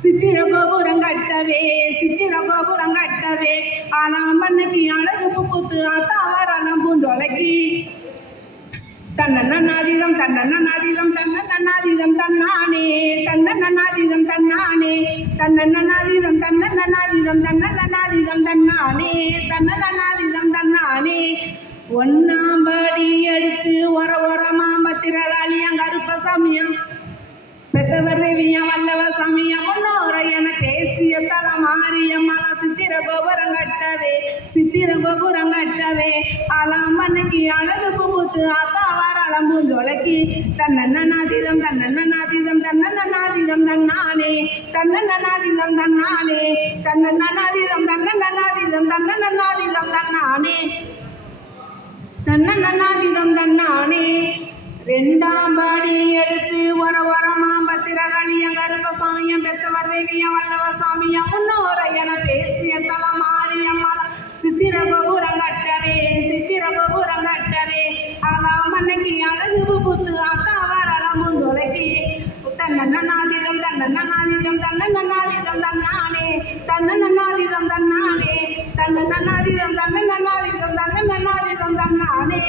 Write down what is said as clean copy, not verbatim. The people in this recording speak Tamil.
சித்திர கோபுரம் கட்டவே ஆலாமன்னைக்கு அழகு புத்து ஆத்தாவரெல்லாம் பூண்டொலைக்கு தன்னன்னாதீதம் தன்னன்னாதீதம் தன்னன்னாதீதம் தன்னானே தன்னன்னாதீதம் தன்னானே தன்னன்னாதீதம் தன்னன்னாதீதம் தன்னன்னாதீதம் தன்னானே தன்னன்னாதீதம் தன்னானே ஒன்னாம் படி எடுத்து ஒரமாம்பத்திரகாளியம் கருப்பசாமியம் பெத்தவர் தேவியம் வல்லவ சாமியம் முன்னோரையன பேசிய தலமாரியம்மல சித்திர கோபுரம் கட்டவே ஆலாமன்னைக்கு அழகு புத்து ஆத்தாவாராளம் பூஞ்சொலைக்கு தன்னன்னாதீதம் தன்னன்னாதீதம் தன்னன்னாதீதம் தன்னானே தன்னன்னாதீதம் தன்னானே தன்னன்னாதீதம் தன்னன்னாதீதம் தன்னன்னாதீதம் தன்னானே தன்னன்னாதீதம் தன்னானே ரெண்டாம் படி எடுத்து ஒரமாம்பத்திரகாளியம் கருப்பசாமியம் பெத்தவர் தேவியம் வல்லவ சாமியம் முன்னோரையன பேசிய தலமாரியம்மல சித்திர கோபுரம் கட்டவே ஆலாமன்னைக்கு அழகு புத்து ஆத்தாவரெல்லாம் பூஞ்சொலைக்கு தன்னன்னாதீதம் தன்னன்னாதீதம் தன்னன்னாதீதம் தன்னானே தன்னன்னாதீதம் தன்னானே தன்னன்னாதீதம் தன்னன்னாதீதம் தன்னன்னாதீதம் தன்னானே